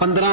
15,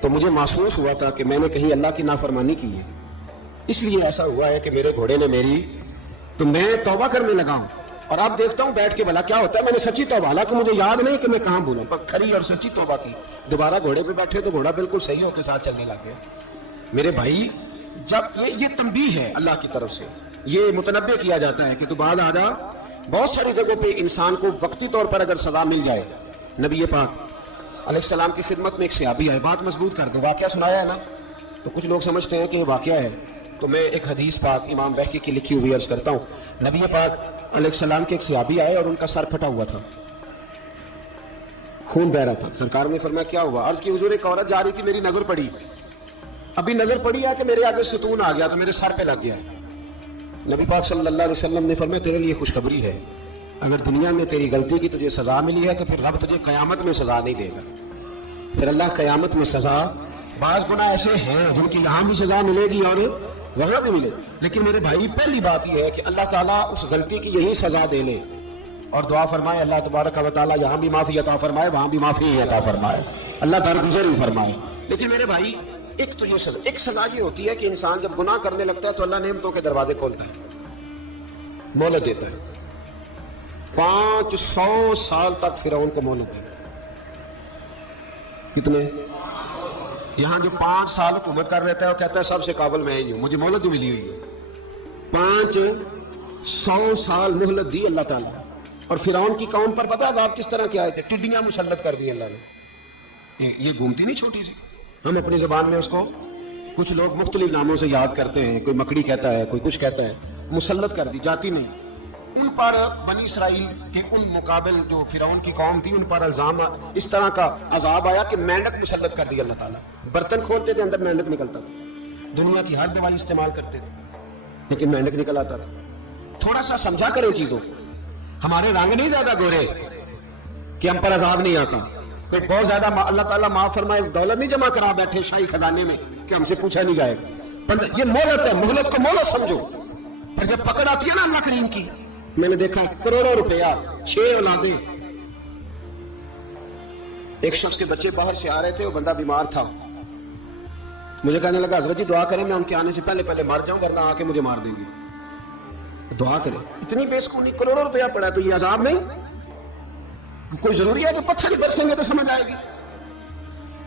تو مجھے محسوس ہوا تھا کہ میں نے کہیں اللہ کی نافرمانی کی ہے، اس لیے ایسا ہوا ہے کہ میرے گھوڑے نے میری، تو میں توبہ کرنے لگا ہوں، اور اب دیکھتا ہوں بیٹھ کے بھلا کیا ہوتا ہے۔ میں نے سچی توبہ، حالانکہ مجھے یاد نہیں کہ میں کہاں بولوں، پر کھری اور سچی توبہ کی، دوبارہ گھوڑے پہ بیٹھے تو گھوڑا بالکل صحیح ہو کے ساتھ چلنے لگ گیا۔ میرے بھائی، جب یہ تنبیہ ہے اللہ کی طرف سے، یہ متنبہ کیا جاتا ہے کہ تو بعد آ جا۔ بہت ساری جگہوں پہ انسان کو وقتی طور پر اگر سزا مل جائے، نبی پاک علیہ السلام کی خدمت میں ایک صحابی آئے، بات مضبوط کر دو، واقعہ سنایا ہے نا، تو کچھ لوگ سمجھتے ہیں کہ یہ واقعہ ہے، تو میں ایک حدیث پاک امام بہقی کی لکھی ہوئی عرض کرتا ہوں۔ نبی پاک علیہ السلام کے ایک صحابی آئے اور ان کا سر پھٹا ہوا تھا، خون بہ رہا تھا۔ سرکار نے فرمایا کیا ہوا؟ عرض کی حضور ایک عورت جا رہی تھی، میری نظر پڑی، ابھی نظر پڑی ہے کہ میرے آگے ستون آ گیا تو میرے سر پہ لگ گیا۔ نبی پاک صلی اللہ علیہ وسلم نے فرمایا تیرے لیے خوشخبری ہے، اگر دنیا میں تیری غلطی کی تجھے سزا ملی ہے تو پھر رب تجھے قیامت میں سزا نہیں دے گا۔ پھر اللہ قیامت میں سزا، بعض گناہ ایسے ہیں جن کی یہاں بھی سزا ملے گی اور وہاں بھی ملے، لیکن میرے بھائی پہلی بات یہ ہے کہ اللہ تعالیٰ اس غلطی کی یہی سزا دے لے، اور دعا فرمائے اللہ تبارک و تعالیٰ یہاں بھی معافی عطا فرمائے، وہاں بھی معافی عطا فرمائے، اللہ درگزر ہی فرمائے۔ لیکن میرے بھائی، ایک تو یہ سزا، ایک سزا یہ ہوتی ہے کہ انسان جب گناہ کرنے لگتا ہے تو اللہ نعمتوں کے دروازے کھولتا ہے، مہلت دیتا ہے۔ 500 سال تک فرعون کو مہلت دی، کتنے؟ یہاں جو 5 سال حکومت کر لیتا ہے وہ کہتا ہے سب سے قابل میں ہی ہوں، مجھے مہلت بھی ملی ہوئی ہے۔ 500 سال مہلت دی اللہ تعالیٰ، اور فرعون کی قوم پر پتہ ہے آپ کس طرح کیا آئے تھے؟ ٹڈیاں مسلط کر دی اللہ نے۔ یہ گھومتی نہیں چھوٹی سی، ہم اپنی زبان میں اس کو کچھ لوگ مختلف ناموں سے یاد کرتے ہیں، کوئی مکڑی کہتا ہے، کوئی کچھ کہتا ہے، مسلط کر دی، جاتی نہیں۔ ان پر بنی اسرائیل کے ان مقابل جو فرعون کی قوم تھی، ان پر الزام اس طرح کا عذاب آیا کہ مینڈک مسلط کر دی اللہ تعالیٰ۔ برتن کھولتے تھے اندر مینڈک نکلتا تھا، دنیا کی ہر دوائی استعمال کرتے تھے لیکن مینڈک نکل آتا تھا۔ تھوڑا سا سمجھا کرے چیزوں، ہمارے رنگ نہیں زیادہ گورے کہ ہم پر عذاب نہیں آتا، کوئی بہت زیادہ اللہ تعالیٰ معاف فرمائے دولت نہیں جمع کرا بیٹھے شاہی خزانے میں کہ ہم سے پوچھا نہیں جائے گا۔ یہ مہلت ہے، مہلت کو مہلت سمجھو، پر جب پکڑ آتی ہے نا اللہ کریم کی، میں نے دیکھا کروڑوں روپیہ، 6 اولادیں، ایک شخص کے بچے باہر سے آ رہے تھے، وہ بندہ بیمار تھا، مجھے کہنے لگا حضرت جی دعا کریں میں ان کے آنے سے پہلے مر جاؤں ورنہ آ کے مجھے مار دیں گے، دعا کریں۔ اتنی بے سکونی، کروڑوں روپیہ پڑا ہے تو یہ عذاب نہیں؟ کوئی ضروری ہے کہ پتھر ہی برسیں گے تو سمجھ آئے گی؟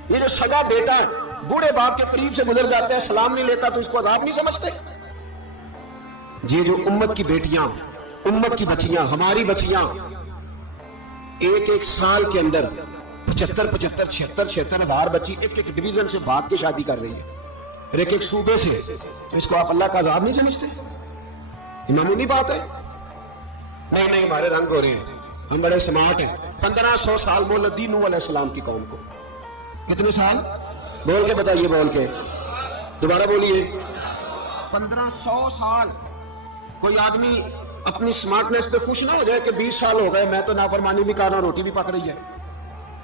یہ جو سگا بیٹا ہے بوڑھے باپ کے قریب سے گزر جاتا ہے، سلام نہیں لیتا تو اس کو عذاب نہیں سمجھتے؟ یہ جو امت کی بیٹیاں، امت کی بچیاں، ہماری بچیاں ایک سال کے اندر 75 ہزار بچی ایک ڈویژن سے بھاگ کے شادی کر رہی ہے، ایک صوبے سے، اس کو آپ اللہ کا عذاب نہیں سمجھتے؟ یہ معمولی بات ہے؟ نہیں، ہمارے رنگ ہو رہے ہیں، ہم بڑے سمارٹ ہیں۔ 1500 سال مہلت دی نوح علیہ السلام کی قوم کو۔ کتنے سال؟ بول کے بتائیے، بول کے دوبارہ بولیے۔ 1500 سال۔ کوئی آدمی اپنی سمارٹنس پہ خوش نہ ہو جائے کہ 20 سال ہو گئے میں تو نافرمانی بھی کر رہا ہوں، روٹی بھی پک رہی ہے،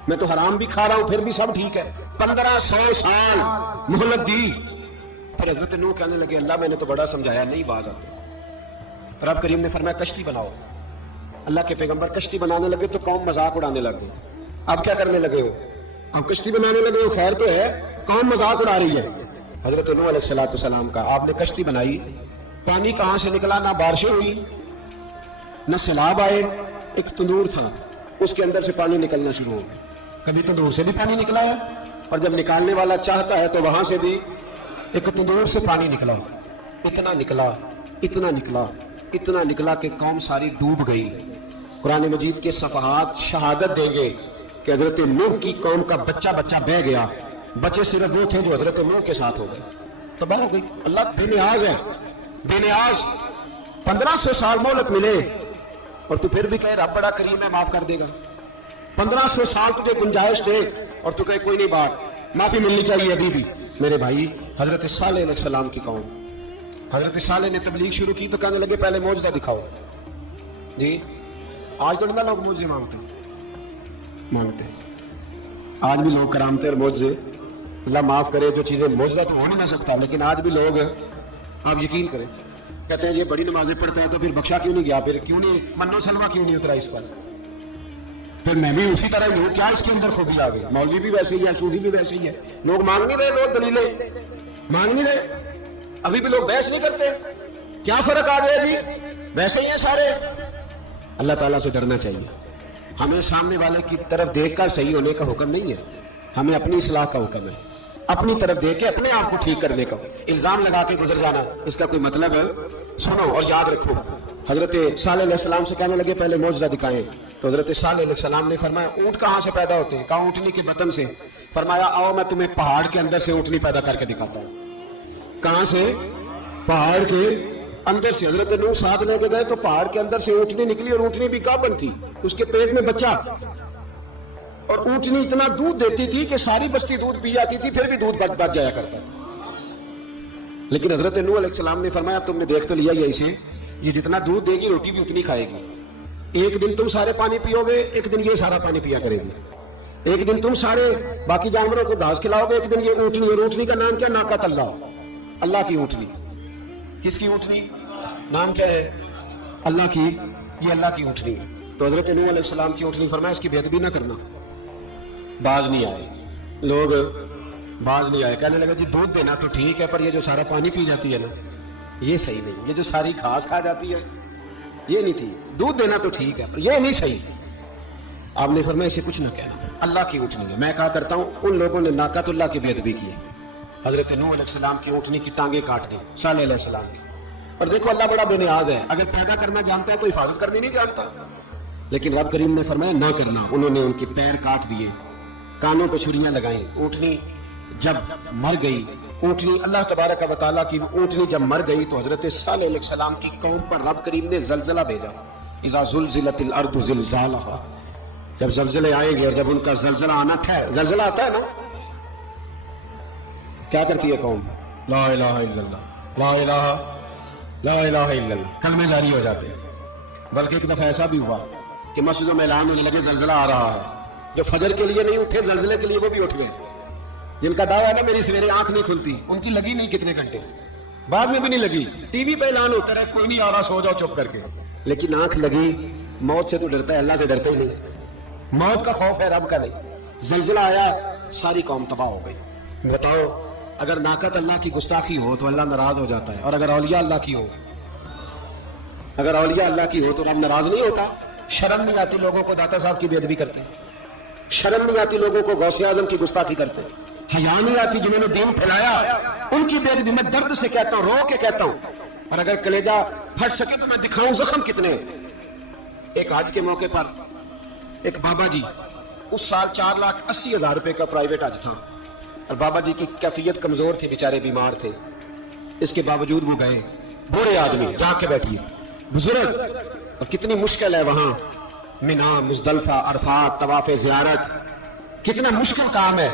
میں تو حرام بھی کھا رہا ہوں، پھر بھی سب ٹھیک ہے۔ 1500 سال مہلت دی، پھر حضرت نوح کہنے لگے اللہ میں نے تو بڑا سمجھایا نہیں باز آتے۔ رب کریم نے فرمایا کشتی بناؤ۔ اللہ کے پیغمبر کشتی بنانے لگے تو قوم مذاق اڑانے لگ گئی۔ اب کیا کرنے لگے ہو؟ اب کشتی بنانے لگے ہو، خیر تو ہے، قوم مذاق اڑا رہی ہے۔ حضرت نوح علیہ السلام کا آپ نے کشتی بنائی، پانی کہاں سے نکلا؟ نہ بارشیں ہوئی نہ سیلاب آئے، ایک تندور تھا اس کے اندر سے پانی نکلنا شروع ہو گیا۔ کبھی تندور سے بھی پانی نکلا ہے، اور جب نکالنے والا چاہتا ہے تو وہاں سے بھی ایک تندور سے پانی نکلا، اتنا نکلا، اتنا نکلا، اتنا نکلا کہ قوم ساری ڈوب گئی۔ قرآن مجید کے صفحات شہادت دیں گے کہ حضرت نوح کی قوم کا بچہ بہ گیا، بچے صرف وہ تھے جو حضرت نوح کے ساتھ ہو گئے، تباہ ہو گئی۔ اللہ بے نیاز ہے، بے نیاز۔ 1500 سال مہلت ملے اور تو پھر بھی کہے رب بڑا کریم ہے معاف کر دے گا۔ 1500 سال تجھے گنجائش دے اور تو کہے کوئی نہیں، بات معافی ملنی چاہیے ابھی بھی۔ میرے بھائی، حضرت صالح علیہ السلام کی قوم، حضرت صالح نے تبلیغ شروع کی تو کہنے لگے پہلے معجزہ دکھاؤ۔ جی آج تو نہیں لوگ معجزے مانگتے، آج بھی لوگ کرامتے اور معجزے، اللہ معاف کرے جو چیزیں معجزہ تو ہو نہیں نہ سکتا، لیکن آج بھی لوگ، آپ یقین کریں، کہتے ہیں یہ بڑی نمازیں پڑھتا ہے تو پھر بخشا کیوں نہیں گیا، پھر کیوں نہیں منو سلوا کیوں نہیں اترا اس پر؟ پھر میں بھی اسی طرح ہی ہوں, کیا اس کے اندر خوبی آ گئی؟ مولوی بھی ویسے ہی ہے, صوفی بھی ویسے ہی ہے. لوگ مانگ نہیں رہے, لوگ دلیلیں مانگ نہیں رہے, ابھی بھی لوگ بحث نہیں کرتے. کیا فرق آ گیا جی؟ ویسے ہی ہیں سارے. اللہ تعالیٰ سے ڈرنا چاہیے. ہمیں سامنے والے کی طرف دیکھ کر صحیح ہونے کا حکم نہیں ہے, ہمیں اپنی اصلاح کا حکم ہے. اپنی طرف دیکھ کے اپنے آپ کو ٹھیک کرنے کا. الزام لگا کے گزر جانا, اس کا کوئی مطلب ہے؟ سنو اور یاد رکھو. حضرت صالح علیہ السلام سے کہنے لگے پہلے معجزہ دکھائیں, تو حضرت صالح علیہ السلام نے فرمایا اونٹ کہاں سے پیدا ہوتے ہیں؟ کہا اونٹنی کے بطن سے. فرمایا آؤ میں تمہیں پہاڑ کے اندر سے اونٹنی پیدا کر کے دکھاتا ہوں. کہاں سے؟ پہاڑ کے اندر سے. حضرت نوح ساتھ لے کے گئے تو پہاڑ کے اندر سے اونٹنی نکلی, اور اونٹنی بھی گابن تھی, اس کے پیٹ میں بچہ, اور اونٹنی اتنا دودھ دیتی تھی کہ ساری بستی دودھ پی جاتی تھی, پھر بھی دودھ بچ جایا کرتا تھا. لیکن حضرت نوح علیہ السلام نے فرمایا تم نے دیکھ تو لیا یہ اسے, یہ جتنا دودھ دے گی روٹی بھی اتنی کھائے گی. ایک دن تم سارے پانی پیو گے, ایک دن یہ سارا پانی پیا کرے گی. ایک دن تم سارے باقی جانوروں کو گھاس کھلاؤ گے, ایک دن یہ اونٹنی. اور اونٹنی کا نام کیا؟ ناقۃ اللہ, اللہ کی اونٹنی. کس کی اونٹنی؟ نام کیا ہے؟ اللہ کی. یہ اللہ کی اونٹنی ہے. تو حضرت نوح علیہ السلام کی اونٹنی فرمایا اس کی بے ادبی نہ کرنا. باز نہیں آئے لوگ, باز نہیں آئے. کہنے لگا جی دودھ دینا تو ٹھیک ہے, پر یہ جو سارا پانی پی جاتی ہے نا یہ صحیح نہیں. یہ جو ساری گھاس کھا جاتی ہے یہ نہیں ٹھیک. دودھ دینا تو ٹھیک ہے پر یہ نہیں صحیح. آپ نے فرمایا اسے کچھ نہ کہنا, اللہ کی اونٹنی ہے. میں کہا کرتا ہوں ان لوگوں نے ناقۃ اللہ کی بے ادبی کی. حضرت نوح علیہ السلام کی اونٹنی کی ٹانگیں کاٹ دی, صالح علیہ السلام کی. اور دیکھو اللہ بڑا بنیاد ہے, اگر پیدا کرنا جانتا ہے تو حفاظت کرنی نہیں جانتا. لیکن رب کریم نے فرمایا نہ کرنا. انہوں نے ان کے پیر کاٹ دیے, کانوں پہ چھریاں لگائیں. اونٹنی جب مر گئی, اونٹنی اللہ تبارک و تعالیٰ کی اونٹنی جب مر گئی تو حضرت صالح علیہ السلام کی قوم پر رب کریم نے زلزلہ بھیجا. اذا زلزلت الارض زلزالہا, جب زلزلے آئیں گے اور جب ان کا زلزلہ آنا تھا, زلزلہ آتا ہے نا, کیا کرتی ہے قوم؟ لا الہ الا اللہ, لا الہ لا الہ الا اللہ, کلمے جاری ہو جاتے ہیں. بلکہ ایک دفعہ ایسا بھی ہوا کہ مسجدوں میں اعلان ہونے لگے زلزلہ آ رہا ہے. جو فجر کے لیے نہیں اٹھے زلزلے کے لیے وہ بھی اٹھ گئے. جن کا دعویٰ ہے نا میری سویرے آنکھ نہیں کھلتی, ان کی لگی نہیں کتنے گھنٹے, بعد میں بھی نہیں لگی. ٹی وی پہ اعلان ہوتا رہے کوئی نہیں آ رہا, سو جاؤ چپ کر کے. لیکن آنکھ لگی. موت سے تو ڈرتا ہے, اللہ سے ڈرتا ہی نہیں. موت کا خوف ہے, رب کا نہیں. زلزلہ آیا, ساری قوم تباہ ہو گئی. بتاؤ اگر ناقۃ اللہ کی گستاخی ہو تو اللہ ناراض ہو جاتا ہے, اور اگر اولیاء اللہ کی ہو, اگر اولیاء اللہ کی ہو تو رب ناراض نہیں ہوتا. شرم نہیں آتی لوگوں کو داتا صاحب کی بے ادبی کرتے, شرم نہیں آتی لوگوں کو غوث اعظم کی گستاخی کرتے, حیا نہیں آتی جنہوں نے دین پھیلایا ان کی بے ادبی. میں درد سے کہتا ہوں, رو کے کہتا ہوں, اور اگر کلیجہ پھٹ سکے تو میں دکھاؤں زخم کتنے. ایک حج کے موقع پر ایک بابا جی, اس سال 4,80,000 روپے کا پرائیویٹ حج تھا, اور بابا جی کی کیفیت کمزور تھی, بیچارے بیمار تھے. اس کے باوجود وہ گئے. بوڑھے آدمی, جا کے بیٹھیے, بزرگ, اور کتنی مشکل ہے وہاں منا, مزدلفہ, عرفات, طواف زیارت. کتنا مشکل کام ہے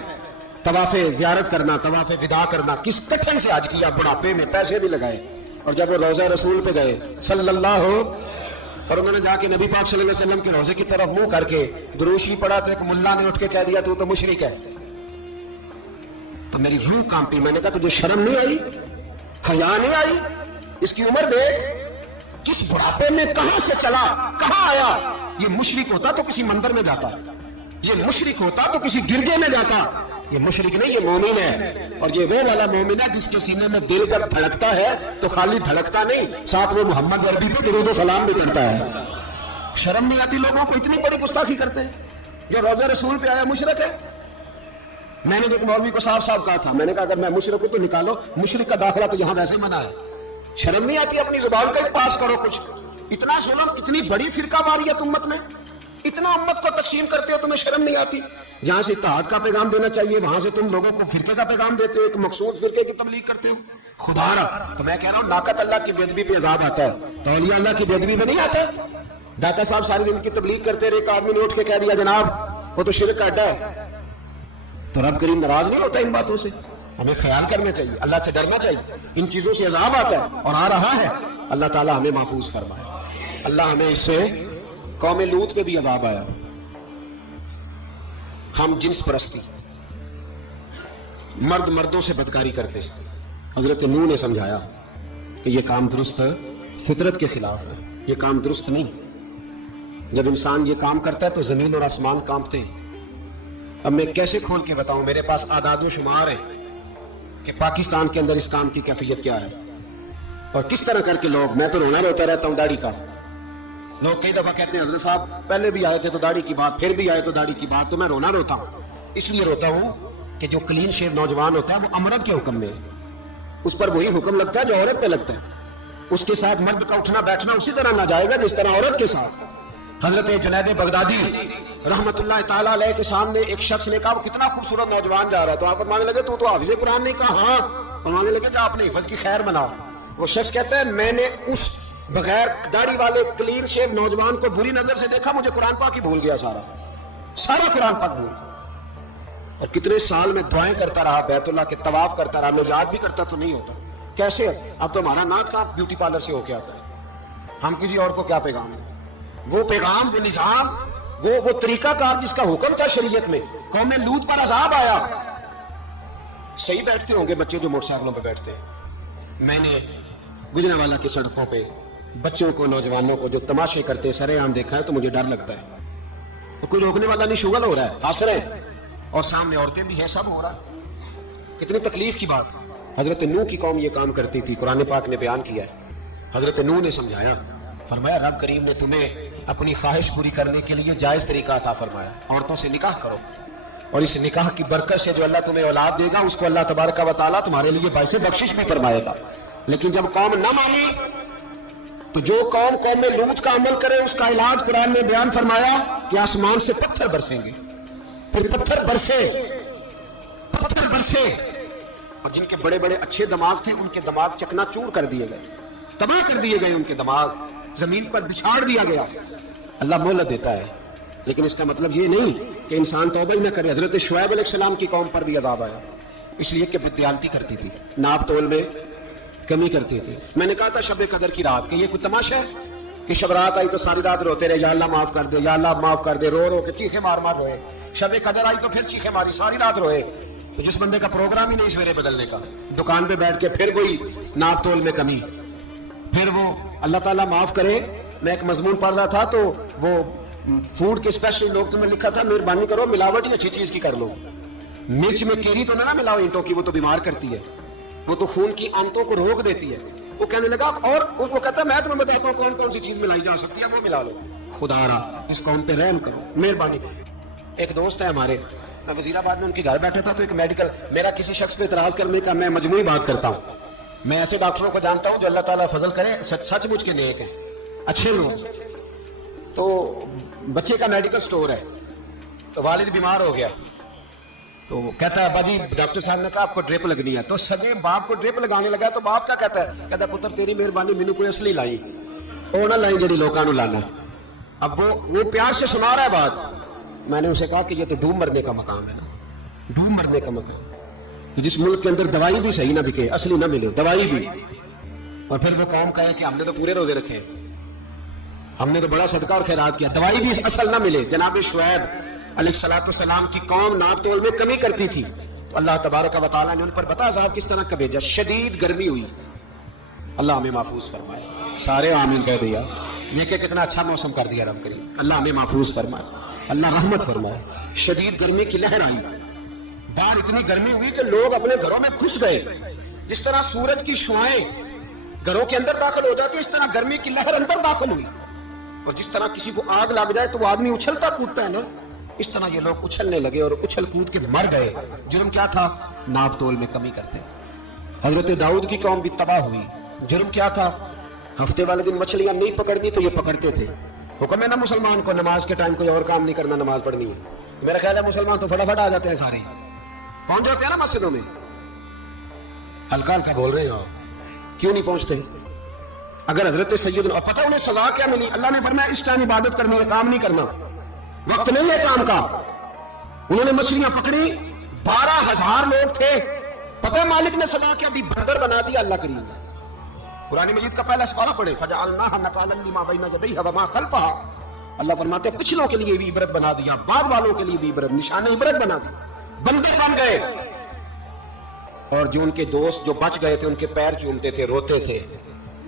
طواف زیارت کرنا, طواف وداع کرنا. کس کٹھن سے حج کیا, بڑھاپے میں پیسے بھی لگائے. اور جب وہ روضہ رسول پہ گئے صلی اللہ, اور انہوں نے جا کے نبی پاک صلی اللہ علیہ وسلم کے روضے کی طرف منہ کر کے دروشی پڑھا تو ایک ملا نے اٹھ کے کہہ دیا تو مشرک ہے. تو میری روح کانپی. میں نے کہا تجھے شرم نہیں آئی, حیا نہیں آئی؟ اس کی عمر دے, کس بڑھاپے میں کہاں سے چلا, کہاں آیا. یہ مشرک ہوتا تو کسی مندر میں جاتا, یہ مشرک ہوتا تو کسی گرجے میں جاتا. یہ مشرک نہیں, یہ مومن ہے. اور یہ وہ والا مومن ہے جس کے سینے میں دل جب دھڑکتا ہے تو خالی دھڑکتا نہیں, ساتھ وہ محمد عربی پہ درود و سلام بھی کرتا ہے. شرم نہیں آتی لوگوں کو, اتنی بڑی گستاخی کرتے ہیں. جو روضہ رسول پہ آیا مشرک ہے. میں نے ایک مولوی کو صاف صاف کہا تھا, میں نے کہا اگر میں مشرک ہوں تو نکالو, مشرک کا داخلہ تو یہاں ویسے منع ہے. شرم نہیں آتی, اپنی زبان کا پاس کرو کچھ. اتنا ظلم, اتنی بڑی فرقہ واریت امت میں, اتنا امت کو تقسیم کرتے ہو, تمہیں شرم نہیں آتی؟ جہاں سے اتحاد کا پیغام دینا چاہیے وہاں سے تم لوگوں کو فرقے کا پیغام دیتے ہو, ایک مقصود فرقے کی تبلیغ کرتے ہو. خدا رہا, تو میں کہہ رہا ہوں ناقۃ اللہ کی بے ادبی پہ عذاب آتا ہے, تو اولیاء اللہ کی بے ادبی پہ نہیں آتا. داتا صاحب سارے دن کی تبلیغ کرتے رہے, ایک آدمی نے اٹھ کے کہہ دیا جناب وہ تو شرک کا اڈا ہے, تو رب کریم ناراض نہیں ہوتا ان باتوں سے. ہمیں خیال کرنا چاہیے, اللہ سے ڈرنا چاہیے. ان چیزوں سے عذاب آتا ہے اور آ رہا ہے. اللہ تعالیٰ ہمیں محفوظ فرمائے. اللہ ہمیں اس سے, قوم لوط پہ بھی عذاب آیا. ہم جنس پرستی, مرد مردوں سے بدکاری کرتے. حضرت نوح نے سمجھایا کہ یہ کام درست ہے, فطرت کے خلاف ہے, یہ کام درست نہیں. جب انسان یہ کام کرتا ہے تو زمین اور آسمان کانپتے ہیں۔ اب میں کیسے کھول کے بتاؤں، میرے پاس اعداد و شمار ہیں کہ پاکستان کے اندر اس کام کی کیفیت کیا ہے اور کس طرح کر کے لوگ، میں تو رونا روتا رہتا ہوں داڑھی کا۔ لوگ کئی دفعہ کہتے ہیں حضرت صاحب پہلے بھی آئے تھے تو داڑھی کی بات، پھر بھی آئے تو داڑھی کی بات، تو میں رونا روتا ہوں۔ اس لیے روتا ہوں کہ جو کلین شیو نوجوان ہوتا ہے وہ امرد کے حکم میں، اس پر وہی حکم لگتا ہے جو عورت پہ لگتا ہے۔ اس کے ساتھ مرد کا اٹھنا بیٹھنا اسی طرح نہ جائے گا جس طرح عورت کے ساتھ۔ حضرت جنید بغدادی رحمت اللہ تعالیٰ علیہ کے سامنے ایک شخص نے کہا، وہ کتنا خوبصورت نوجوان جا رہا ہے، تو آپ فرمانے لگے تو حافظ قرآن نہیں کہا؟ ہاں۔ فرمانے لگے کہ آپ نے حفظ کی خیر مناؤ۔ وہ شخص کہتا ہے میں نے اس بغیر داڑھی والے کلین شیو نوجوان کو بری نظر سے دیکھا، مجھے قرآن پاک ہی بھول گیا، سارا قرآن پاک بھول گیا۔ اور کتنے سال میں دعائیں کرتا رہا، بیت اللہ کے طواف کرتا رہا، میں یاد بھی کرتا تو نہیں ہوتا۔ کیسے؟ اب تو ہمارا نعت کا بیوٹی پارلر سے ہو کے آتا ہے، ہم کسی اور کو کیا پیغام دیں؟ وہ پیغام، وہ نظام، وہ طریقہ کار جس کا حکم تھا شریعت میں، قوم لوط پر عذاب آیا۔ صحیح بیٹھتے ہوں گے بچے جو موٹر سائیکلوں پہ بیٹھتے ہیں، میں نے گجرانوالہ کی سڑکوں پہ بچوں کو، نوجوانوں کو جو تماشے کرتے سرے عام دیکھا ہے تو مجھے ڈر لگتا ہے۔ تو کوئی روکنے والا نہیں، شغل ہو رہا ہے، ہنس رہے ہیں، اور سامنے عورتیں بھی ہیں، سب ہو رہا ہے۔ کتنی تکلیف کی بات۔ حضرت نوح کی قوم یہ کام کرتی تھی، قرآن پاک نے بیان کیا ہے۔ حضرت نوح نے سمجھایا، فرمایا رب کریم نے تمہیں اپنی خواہش پوری کرنے کے لیے جائز طریقہ عطا فرمایا، عورتوں سے نکاح کرو، اور اس نکاح کی برکت سے جو اللہ تمہیں اولاد دے گا اس کو اللہ تبارک و تعالیٰ تمہارے لیے باعث بخشش بھی فرمائے گا۔ لیکن جب قوم نہ مانی تو جو قوم لوط کا عمل کرے اس کا علاج قرآن نے بیان فرمایا کہ آسمان سے پتھر برسیں گے۔ پھر پتھر برسے اور جن کے بڑے بڑے اچھے دماغ تھے ان کے دماغ چکنا چور کر دیے گئے، تباہ کر دیے گئے، ان کے دماغ زمین پر بچھاڑ دیا گیا۔ اللہ مہلت دیتا ہے، لیکن اس کا مطلب یہ نہیں کہ انسان توبہ ہی نہ کرے۔ حضرت شعیب علیہ السلام کی قوم پر بھی عذاب آیا، اس لیے کہ بدیانتی کرتی تھی، ناپ تول میں کمی کرتی تھی۔ میں نے کہا تھا شب قدر کی رات کہ یہ کوئی تماشا ہے کہ شب رات آئی تو ساری رات روتے رہے، یا اللہ معاف کر دے، یا اللہ معاف کر دے، رو رو کے چیخے مار مار روئے۔ شب قدر آئی تو پھر چیخے ماری، ساری رات روئے۔ تو جس بندے کا پروگرام ہی نہیں سویرے بدلنے کا، دکان پہ بیٹھ کے پھر وہی ناپ تول میں کمی، پھر وہ اللہ تعالیٰ معاف کرے۔ میں ایک مضمون پڑھ رہا تھا تو وہ فوڈ کے اسپیشل لوگ تمہیں لکھا تھا مہربانی کرو ملاوٹ ہی اچھی چیز کی کر لو، مرچ میں کیری تو نہ ملاؤ اینٹوں کی، وہ تو بیمار کرتی ہے، وہ تو خون کی آنتوں کو روک دیتی ہے۔ وہ کہنے لگا، اور وہ کہتا ہے میں تمہیں بتاتا ہوں کون کون سی چیز ملائی جا سکتی ہے، وہ ملا لو۔ خدا را اس قوم پہ رحم کرو، مہربانی۔ ایک دوست ہے ہمارے، میں وزیر آباد میں ان کے گھر بیٹھا تھا تو ایک میڈیکل، میرا کسی شخص پہ اعتراض کرنے کا میں مجموعی بات کرتا ہوں۔ میں ایسے ڈاکٹروں کو جانتا ہوں جو اللہ تعالیٰ فضل کرے، سچ مچ کے نیک ہیں، اچھے لوگ۔ تو بچے کا میڈیکل سٹور ہے، تو والد بیمار ہو گیا، تو کہتا ہے ابا جی ڈاکٹر صاحب نے کہا آپ کو ڈرپ لگنی ہے، تو سگے باپ کو ڈرپ لگانے لگا تو باپ کیا کہتا ہے پتر تیری مہربانی مینوں کوئی اصلی لائی، وہ نہ لائی جڑی لوکاں نوں لانا۔ اب وہ پیار سے سنا رہا ہے بات۔ میں نے اسے کہا کہ یہ تو ڈوب مرنے کا مقام ہے نا، ڈوب مرنے کا مقام، کہ جس ملک کے اندر دوائی بھی صحیح نہ بکے، اصلی نہ ملے دوائی بھی، اور پھر وہ قوم کہے کہ ہم نے تو پورے روزے رکھے، ہم نے تو بڑا صدقہ اور خیرات کیا، دوائی بھی اصل نہ ملے۔ جناب شعیب علیہ السلام کی قوم ناپ تول میں کمی کرتی تھی، تو اللہ تبارک و تعالیٰ نے ان پر بتا عذاب کس طرح کا بھیجا، شدید گرمی ہوئی۔ اللہ ہمیں محفوظ فرمائے، سارے آمین کہہ دیا۔ یہ کہ کتنا اچھا موسم کر دیا رب کریم، اللہ ہمیں محفوظ فرمائے، اللہ رحمت فرمائے۔ شدید گرمی کی لہر آئی، باہر اتنی گرمی ہوئی کہ لوگ اپنے گھروں میں گھس گئے۔ جس طرح سورج کی شعاعیں گھروں کے اندر داخل ہو جاتی، اس طرح گرمی کی لہر اندر داخل ہوئی، اور جس طرح کسی کو آگ لگ جائے تو وہ آدمی اچھلتا کودتا ہے نا، اس طرح یہ لوگ اچھلنے لگے اور اچھل کود کے مر گئے۔ جرم کیا تھا؟ ناپ تول میں کمی کرتے۔ حضرت داؤد کی قوم بھی تباہ ہوئی۔ جرم کیا تھا؟ ہفتے والے دن مچھلیاں نہیں پکڑنی تو یہ پکڑتے تھے۔ حکم ہے نا مسلمان کو نماز کے ٹائم کوئی اور کام نہیں کرنا، نماز پڑھنی ہے۔ میرا خیال ہے مسلمان تو فٹافٹ آ جاتے ہیں، سارے پہنچ جاتے ہیں نا مسجدوں میں۔ ہلکا ہلکا بول رہے ہو، کیوں نہیں پہنچتے؟ اگر حضرت سیدنا، اور پتہ انہیں سزا کیا ملی؟ اللہ نے فرمایا اس ٹائم عبادت کرنے کا کام نہیں کرنا، وقت نہیں ہے کام کا۔ انہوں نے مچھلیاں پکڑی، 12,000 لوگ تھے، پتہ مالک نے سزا کیا دی؟ بندر بنا دیا اللہ کریم نے۔ قرآن مجید کا پہلا سپارہ پڑھے، فَجَعَلْنَاهَا نَكَالًا لِمَا بَيْنَ يَدَيْهَا وَمَا خَلْفَهَا۔ اللہ فرماتے ہیں پچھلوں کے لیے بھی عبرت بنا دیا، بعد والوں کے لیے بھی عبرت، نشان عبرت بنا دی۔ بندر بن گئے، اور جو ان کے دوست جو بچ گئے تھے ان کے پیر چومتے تھے، روتے تھے۔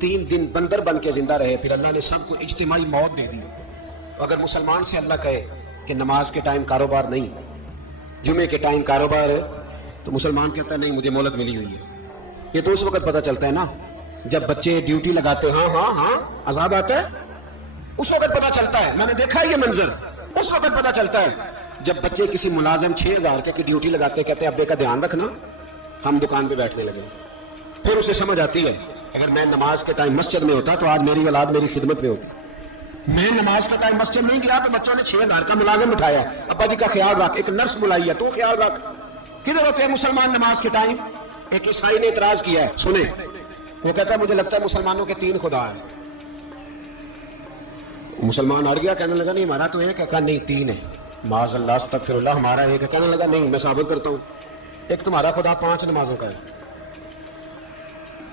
3 دن بندر بن کے زندہ رہے، پھر اللہ نے سب کو اجتماعی موت دے دی۔ تو اگر مسلمان سے اللہ کہے کہ نماز کے ٹائم کاروبار نہیں، جمعے کے ٹائم کاروبار ہے، تو مسلمان کہتا ہے نہیں مجھے مہلت ملی ہوئی ہے. یہ تو اس وقت پتہ چلتا ہے نا جب بچے ڈیوٹی لگاتے ہیں. ہاں عذاب آتا ہے، اس وقت پتہ چلتا ہے. میں نے دیکھا ہے یہ منظر، اس وقت پتہ چلتا ہے جب بچے کسی ملازم 6000 کی ڈیوٹی لگاتے کہتے ہیں ابے کا دھیان رکھنا، ہم دکان پہ بیٹھنے لگے. پھر اسے سمجھ آتی ہے اگر میں نماز کے ٹائم مسجد میں ہوتا تو آج میری اولاد میری خدمت میں ہوتی. میں نماز کا ٹائم مسجد نہیں گیا تو بچوں نے 6000 کا ملازم اٹھایا، ابا جی کا خیال رکھ، ایک نرس بلائی ہے تو خیال رکھ. کدھر ہوتے ہیں مسلمان نماز کے ٹائم؟ ایک عیسائی نے اعتراض کیا ہے، سنیں. وہ کہتا ہے مجھے لگتا ہے مسلمانوں کے 3 خدا ہیں. مسلمان اڑ گیا، کہنے لگا نہیں ہمارا تو ایک ہے. کہا نہیں 3 ہے. معاذ اللہ استغفر اللہ، ہمارا ایک ہے. کہنے لگا نہیں میں ثابت کرتا ہوں، ایک تمہارا خدا 5 نمازوں کا ہے،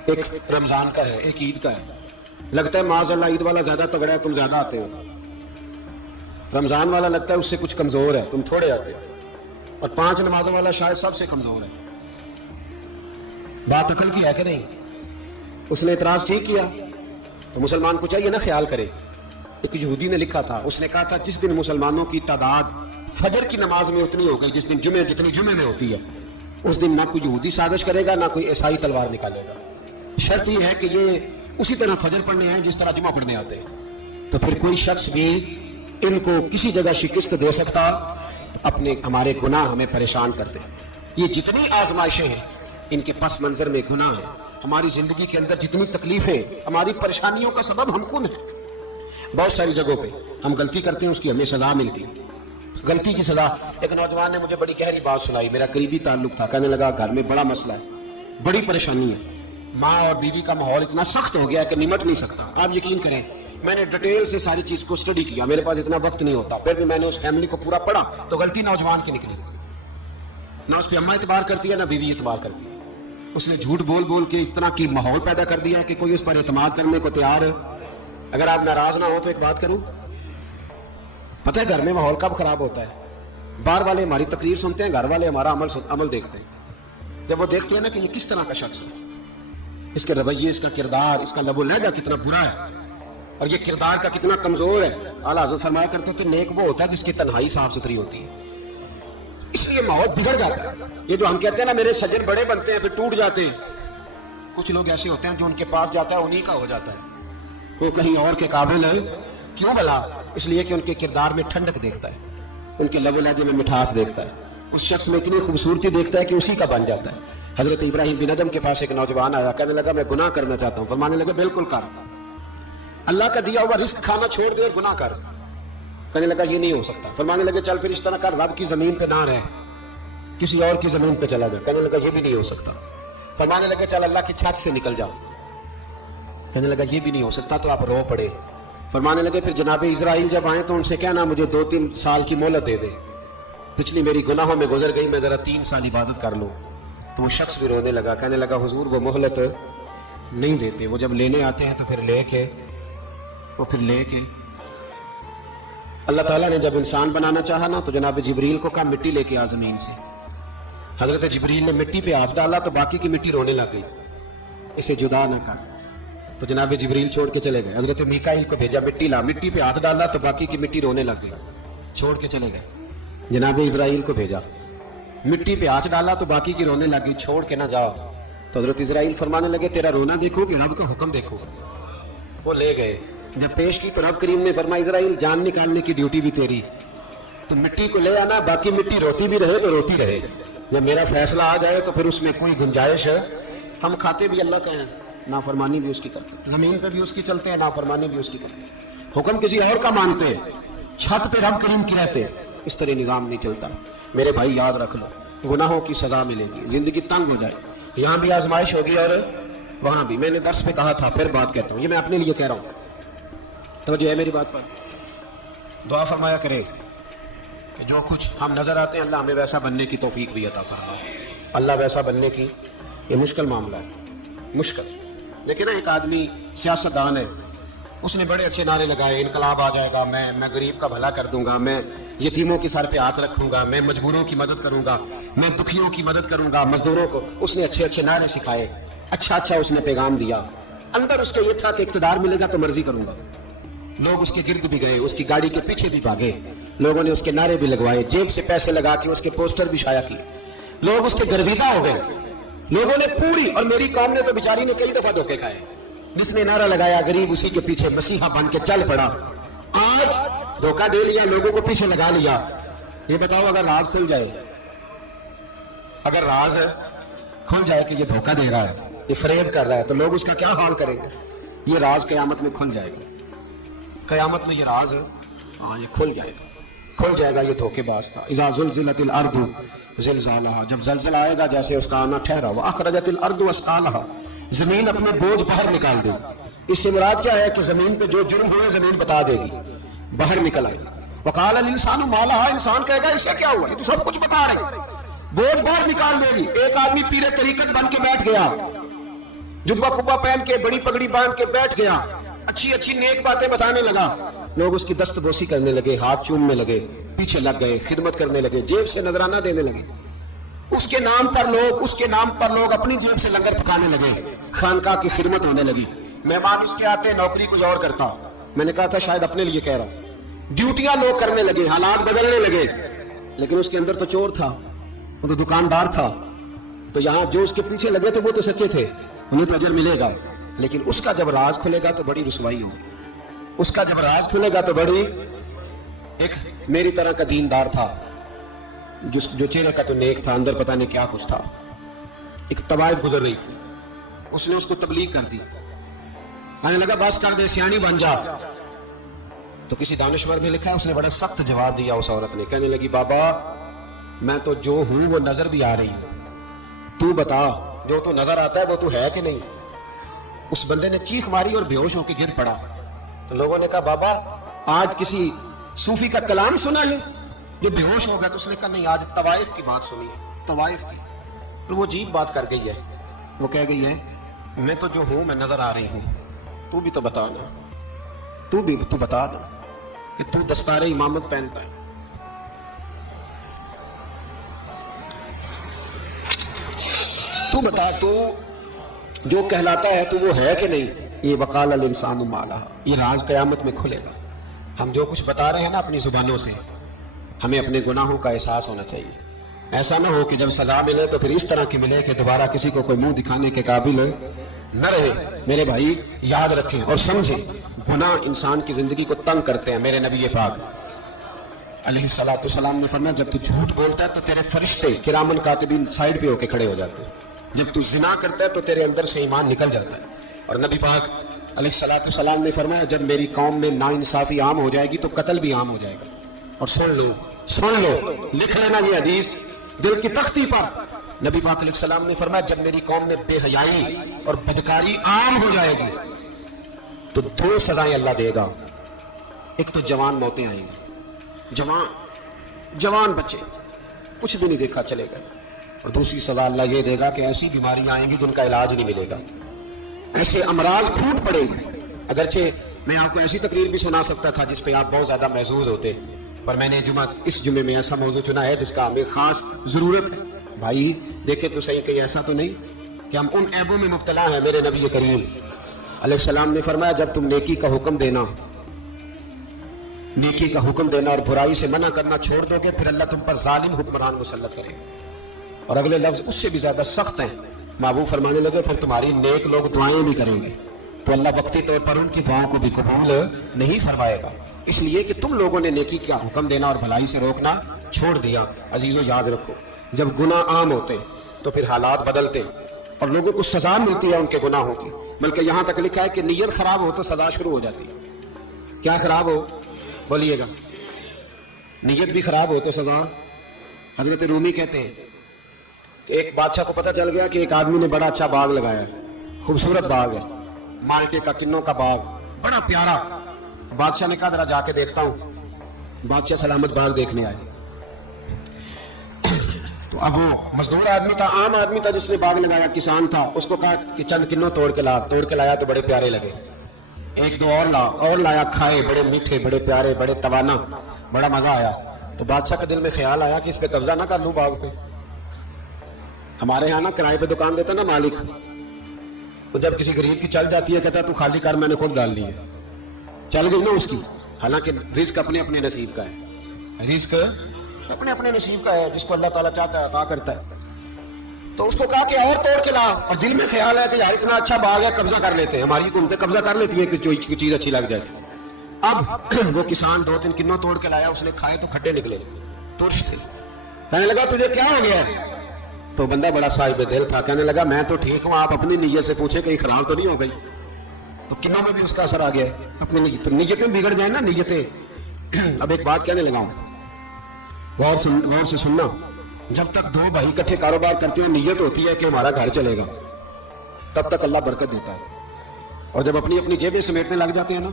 ایک رمضان کا ہے، ایک عید کا ہے. لگتا ہے معاذ اللہ عید والا زیادہ تگڑا ہے، تم زیادہ آتے ہو. رمضان والا لگتا ہے اس سے کچھ کمزور ہے، تم تھوڑے آتے ہو. اور 5 نمازوں والا شاید سب سے کمزور ہے. بات عقل کی ہے کہ نہیں؟ اس نے اعتراض ٹھیک کیا. تو مسلمان کو چاہیے نا خیال کرے. ایک یہودی نے لکھا تھا، اس نے کہا تھا جس دن مسلمانوں کی تعداد فجر کی نماز میں اتنی ہو گئی جس دن جتنی جمعے میں ہوتی ہے، اس دن نہ کوئی یہودی سازش کرے گا نہ کوئی عیسائی تلوار نکالے گا. شرط یہ ہے کہ یہ اسی طرح فجر پڑھنے ہیں جس طرح جمعہ پڑھنے آتے ہیں. تو پھر کوئی شخص بھی ان کو کسی جگہ شکست دے سکتا. اپنے ہمارے گناہ ہمیں پریشان کرتے ہیں. یہ جتنی آزمائشیں ہیں ان کے پس منظر میں گناہ ہیں. ہماری زندگی کے اندر جتنی تکلیفیں، ہماری پریشانیوں کا سبب ہم کون ہیں. بہت ساری جگہوں پہ ہم غلطی کرتے ہیں، اس کی ہمیں سزا ملتی ہے. غلطی کی سزا. ایک نوجوان نے مجھے بڑی گہری بات سنائی، میرا قریبی تعلق تھا. کہنے لگا گھر میں بڑا مسئلہ ہے، بڑی پریشانی ہے، ماں اور بیوی کا ماحول اتنا سخت ہو گیا کہ نمٹ نہیں سکتا. آپ یقین کریں میں نے ڈیٹیل سے ساری چیز کو اسٹڈی کیا، میرے پاس اتنا وقت نہیں ہوتا، پھر بھی میں نے اس فیملی کو پورا پڑھا. تو غلطی نوجوان کی نکلی. نہ اس پہ اماں اعتبار کرتی ہے نہ بیوی اعتبار کرتی ہے. اس نے جھوٹ بول بول کے اس طرح کی ماحول پیدا کر دیا ہے کہ کوئی اس پر اعتماد کرنے کو تیار ہے. اگر آپ ناراض نہ ہو تو ایک بات کروں، پتہ ہے گھر میں ماحول کب خراب ہوتا ہے؟ باہر والے ہماری تقریر سنتے ہیں، گھر والے ہمارا عمل دیکھتے ہیں. جب وہ دیکھتے ہیں نا کہ یہ کس طرح کا شخص ہے، اس کے رویے، اس کا کردار، اس کا لب و لہجہ کتنا برا ہے اور یہ کردار کا کتنا کمزور ہے. اعلیٰ حضرت فرمایا کرتے تھے نیک وہ ہوتا ہے جس کی تنہائی صاف ستھری ہوتی ہے. اس لیے ماحول بگڑ جاتا ہے. یہ جو ہم کہتے ہیں نا میرے سجن بڑے بنتے ہیں پھر ٹوٹ جاتے ہیں، کچھ لوگ ایسے ہوتے ہیں جو ان کے پاس جاتا ہے انہی کا ہو جاتا ہے. وہ کہیں اور کے قابل ہے. کیوں بھلا؟ اس لیے کہ ان کے کردار میں ٹھنڈک دیکھتا ہے، ان کے لب و لہجے میں مٹھاس دیکھتا ہے، اس شخص میں اتنی خوبصورتی دیکھتا ہے کہ اسی کا بن جاتا ہے. حضرت ابراہیم بن ادم کے پاس ایک نوجوان آیا، کہنے لگا میں گناہ کرنا چاہتا ہوں. فرمانے لگا بالکل کر، اللہ کا دیا ہوا رزق کھانا چھوڑ دے اور گناہ کر. کہنے لگا یہ نہیں ہو سکتا. فرمانے لگے چل پھر اس طرح کر، رب کی زمین پہ نہ رہ، کسی اور کی زمین پہ چلا جا. کہنے لگا یہ بھی نہیں ہو سکتا. فرمانے لگے چل اللہ کی چھت سے نکل جاؤ. کہنے لگا یہ بھی نہیں ہو سکتا. تو آپ رو پڑے. فرمانے لگے پھر جناب اسرائیل جب آئیں تو ان سے کہنا مجھے 2-3 سال کی مہلت دے دے، پچھلی میری گناہوں میں گزر گئی، میں ذرا 3 سال عبادت کر لوں. تو وہ شخص بھی رونے لگا. کہنے لگا حضور وہ مہلت نہیں دیتے، وہ جب لینے آتے ہیں تو پھر لے کے اللہ تعالیٰ نے جب انسان بنانا چاہا نا تو جناب جبریل کو کہا مٹی لے کے آ زمین سے. حضرت جبریل نے مٹی پہ ہاتھ ڈالا تو باقی کی مٹی رونے لگ گئی، اسے جدا نہ کر. تو جناب جبریل چھوڑ کے چلے گئے. حضرت میکائیل کو بھیجا مٹی لا، مٹی پہ ہاتھ ڈالا تو باقی کی مٹی رونے لگ گئی، چھوڑ کے چلے گئے. جناب اسرائیل کو بھیجا، مٹی پہ ہاتھ ڈالا تو باقی کی رونے لگ گئی، چھوڑ کے نہ جاؤ. تو حضرت اسرائیل فرمانے لگے تیرا رونا دیکھو کہ رب کا حکم دیکھو. وہ لے گئے. جب پیش کی تو رب کریم نے فرمایا اسرائیل جان نکالنے کی ڈیوٹی بھی تیری، تو مٹی کو لے آنا، باقی مٹی روتی بھی رہے تو روتی رہے. جب میرا فیصلہ آ جائے تو پھر اس میں کوئی گنجائش ہے. ہم کھاتے بھی اللہ کا ہیں، نافرمانی بھی اس کی کرتے ہیں، زمین پہ بھی اس کی چلتے ہیں، نافرمانی بھی اس کی کرتے ہیں، حکم کسی اور کا مانتے ہیں، چھت پہ رب کریم کی رہتے ہیں. اس طرح نظام نہیں چلتا. میرے بھائی یاد رکھ لو، گناہوں کی سزا ملے گی، زندگی تنگ ہو جائے. یہاں بھی آزمائش ہوگی اور وہاں بھی. میں نے درس پہ کہا تھا، پھر بات کہتا ہوں، یہ میں اپنے لیے کہہ رہا ہوں، توجہ ہے میری بات پر. دعا فرمایا کرے کہ جو کچھ ہم نظر آتے ہیں اللہ ہمیں ویسا بننے کی توفیق بھی عطا فرمائے. اللہ ویسا بننے کی یہ مشکل معاملہ ہے، مشکل. لیکن ایک آدمی سیاستدان ہے، اس نے بڑے اچھے نعرے لگائے، انقلاب آ جائے گا، میں غریب کا بھلا کر دوں گا، میں یتیموں کے سر پہ ہاتھ رکھوں گا، میں مجبوروں کی مدد کروں گا، میں دکھیوں کی مدد کروں گا، مزدوروں کو. اس نے اچھے نعرے سکھائے، اچھا اس نے پیغام دیا. اندر اس کے یہ تھا کہ اقتدار ملے گا تو مرضی کروں گا. لوگ اس کے گرد بھی گئے, اس کی گاڑی کے پیچھے بھی بھاگے, لوگوں نے اس کے نعرے بھی لگوائے, جیب سے پیسے لگا کے اس کے پوسٹر بھی شائع کیے, لوگ اس کے گرویدہ ہو گئے. لوگوں نے پوری, اور میری قوم نے تو بیچاری نے کئی دفعہ دھوکے کھائے, جس نے نعرہ لگایا غریب اسی کے پیچھے مسیحا بن کے چل پڑا. آج دھوکہ دے لیا, لوگوں کو پیچھے لگا لیا. یہ بتاؤ اگر راز کھل جائے, اگر راز کھل جائے کہ یہ دھوکہ دے رہا ہے, یہ فریب کر رہا ہے, تو لوگ اس کا کیا حال کریں گے؟ یہ راز قیامت میں کھل جائے گا. قیامت میں یہ راز یہ کھل جائے گا, کھل جائے گا یہ دھوکے باز تھا. اذا زلزلت الارض زلزالہا, جب زلزلہ آئے گا جیسے اس کا آنا ٹھہرا. واخرجت الارض اثقالہا, زمین اپنے بوجھ باہر نکال دے. اس سے مراد کیا ہے کہ زمین پہ جو جرم ہوئے زمین بتا دے گی, باہر نکل آئے. وقال الانسان ما لہا, انسان کہے گا اسے کیا ہوا, یہ تو سب کچھ بتا رہے, بوجھ باہر نکال دے گی. ایک آدمی پیر طریقت بن کے بیٹھ گیا, جبہ کبا پہن کے بڑی پگڑی باندھ کے بیٹھ گیا, اچھی اچھی نیک باتیں بتانے لگا. لوگ اس کی دست بوسی کرنے لگے, ہاتھ چومنے لگے, پیچھے لگ گئے, خدمت کرنے لگے, جیب سے نذرانہ دینے لگے. اس کے نام پر لوگ اپنی جیب سے لنگر پکانے لگے, خانقاہ کی خدمت ہونے لگی. مہمان اس کے آتے, نوکری کوئی اور کرتا. میں نے کہا تھا شاید اپنے لیے کہہ رہا ہوں. ڈیوٹیاں لوگ کرنے لگے, حالات بدلنے لگے, لیکن اس کے اندر تو چور تھا, وہ تو دکاندار تھا. تو یہاں جو اس کے پیچھے لگے تھے وہ تو سچے تھے, انہیں تو اجر ملے گا. لیکن اس کا جب راز کھلے گا تو بڑی رسوائی ہوگی. اس کا جب راز کھلے گا تو بڑی, ایک میری طرح کا دیندار تھا, جو چہرے کا تو نیک تھا, اندر پتہ نہیں کیا کچھ تھا. ایک طوائف گزر رہی تھی, اس نے اس کو تبلیغ کر دی. آنے لگا بس کر دے, سیانی بن جا. تو کسی دانشور نے لکھا ہے اس نے بڑا سخت جواب دیا اس عورت نے. کہنے لگی بابا میں تو جو ہوں وہ نظر بھی آ رہی ہوں, تو بتا جو تو نظر آتا ہے وہ تو ہے کہ نہیں. اس بندے نے چیخ ماری اور بے ہوش ہو کے گر پڑا. تو لوگوں نے کہا بابا آج کسی صوفی کا کلام سنا ہے جو بے ہوش ہو گیا؟ تو اس نے کہا نہیں, آج طوائف کی بات سنی ہے, طوائف کی. تو وہ عجیب بات کر گئی ہے, وہ کہہ گئی ہے میں تو جو ہوں میں نظر آ رہی ہوں, تو بھی تو بتا نا, تو بتا نا کہ تو دستار امامت پہنتا ہے. تو بتا تو جو کہلاتا ہے تو وہ ہے کہ نہیں. یہ وقال الانسان ما لہا, یہ راز قیامت میں کھلے گا. ہم جو کچھ بتا رہے ہیں نا اپنی زبانوں سے, ہمیں اپنے گناہوں کا احساس ہونا چاہیے. ایسا نہ ہو کہ جب سزا ملے تو پھر اس طرح کی ملے کہ دوبارہ کسی کو کوئی منہ دکھانے کے قابل نہ رہے. میرے بھائی یاد رکھیں اور سمجھیں, گناہ انسان کی زندگی کو تنگ کرتے ہیں. میرے نبی پاک علیہ الصلوۃ والسلام نے فرمایا جب تو جھوٹ بولتا ہے تو تیرے فرشتے کرامن کاتبین سائڈ پہ ہو کے کھڑے ہو جاتے ہیں. جب تو زنا کرتا ہے تو تیرے اندر سے ایمان نکل جاتا ہے. اور نبی پاک علیہ الصلوۃ والسلام نے فرمایا جب میری قوم میں ناانصافی عام ہو جائے گی تو قتل بھی عام ہو جائے گا. اور سن لو, لکھ لینا یہ حدیث دل کی تختی پر. نبی پاک علیہ السلام نے فرمایا جب میری قوم میں بے حیائی اور بدکاری عام ہو جائے گی تو 2 سزائیں اللہ دے گا. ایک تو جوان موتیں آئیں گی, جوان بچے کچھ بھی نہیں دیکھا چلے گئے. اور دوسری سزا اللہ یہ دے گا کہ ایسی بیماریاں آئیں گی جن کا علاج نہیں ملے گا, ایسے امراض پھوٹ پڑے گی. اگرچہ میں آپ کو ایسی تقریر بھی سنا سکتا تھا جس پہ آپ بہت زیادہ محظوظ ہوتے, پر میں نے اس جمعے میں ایسا موضوع چنا ہے جس کا ہمیں خاص ضرورت ہے. بھائی دیکھیں تو صحیح کہ ایسا تو نہیں کہ ہم ان عیبوں میں مبتلا ہیں. میرے نبی کریم علیہ السلام نے فرمایا جب تم نیکی کا حکم دینا اور برائی سے منع کرنا چھوڑ دو گے پھر اللہ تم پر ظالم حکمران مسلط کرے. اور اگلے لفظ اس سے بھی زیادہ سخت ہیں. محبوب فرمانے لگے پھر تمہاری نیک لوگ دعائیں بھی کریں گے تو اللہ وقتی طور پر ان کی دعاؤں کو بھی قبول نہیں فرمائے گا. اس لیے کہ تم لوگوں نے نیکی کا حکم دینا اور بھلائی سے روکنا چھوڑ دیا. عزیزو یاد رکھو جب گناہ عام ہوتے تو پھر حالات بدلتے اور لوگوں کو سزا ملتی ہے ان کے گناہوں کی. بلکہ یہاں تک لکھا ہے کہ نیت خراب ہو تو سزا شروع ہو جاتی ہے. کیا خراب ہو بولیے گا؟ نیت بھی خراب ہو تو سزا. حضرت رومی کہتے ہیں ایک بادشاہ کو پتہ چل گیا کہ ایک آدمی نے بڑا اچھا باغ لگایا ہے, خوبصورت باغ ہے, مالٹے کا کنوں کا باغ, بڑا پیارا. بادشاہ نے کہا ذرا جا کے دیکھتا ہوں. بادشاہ سلامت باغ دیکھنے آئے. تو اب وہ مزدور آدمی تھا, عام آدمی تھا جس نے باغ لگایا, کسان تھا. اس کو کہا کہ چند کنوں توڑ کے لایا تو بڑے پیارے لگے. 1-2 اور لایا, کھائے, بڑے میٹھے, بڑے پیارے, بڑے توانا, بڑا مزہ آیا. تو بادشاہ کے دل میں خیال آیا کہ اس پہ قبضہ نہ کر لوں باغ پہ. ہمارے یہاں نا کرائے پہ دکان دیتا نا مالک, تو جب کسی غریب کی چل جاتی ہے کہتا ہے تو خالی کر, میں نے خود ڈال لی ہے. چل گئی نا اس کی. حالانکہ رزق اپنے اپنے نصیب کا ہے, رزق اپنے اپنے نصیب کا ہے, جس کو اللہ تعالیٰ چاہتا ہے عطا کرتا ہے. تو اس کو کہا کہ اور توڑ کے لا, اور دل میں خیال ہے کہ یار اتنا اچھا باغ ہے, قبضہ کر لیتے ہیں, ہماری کو ان پہ قبضہ کر لیتی ہے کہ کوئی چیز اچھی لگ جائے. اب وہ کسان 2-3 کنوں توڑ کے لایا, اس نے کھائے تو کھٹے نکلے, ترش تھے. کہنے لگا تجھے کیا ہو گیا؟ تو بندہ بڑا صاحب دل تھا, کہنے لگا میں تو ٹھیک ہوں, آپ اپنی نیت سے پوچھے کہیں خراب تو نہیں ہو گئی. تو کنوں میں بھی اس کا اثر آ گیا ہے, اپنی نیتیں بگڑ جائیں نا, نیتیں. اب ایک بات کہنے لگا ہوں, غور سے سننا. جب تک 2 بھائی اکٹھے کاروبار کرتے ہیں, نیت ہوتی ہے کہ ہمارا گھر چلے گا, تب تک اللہ برکت دیتا ہے. اور جب اپنی اپنی جیبیں سمیٹنے لگ جاتے ہیں نا,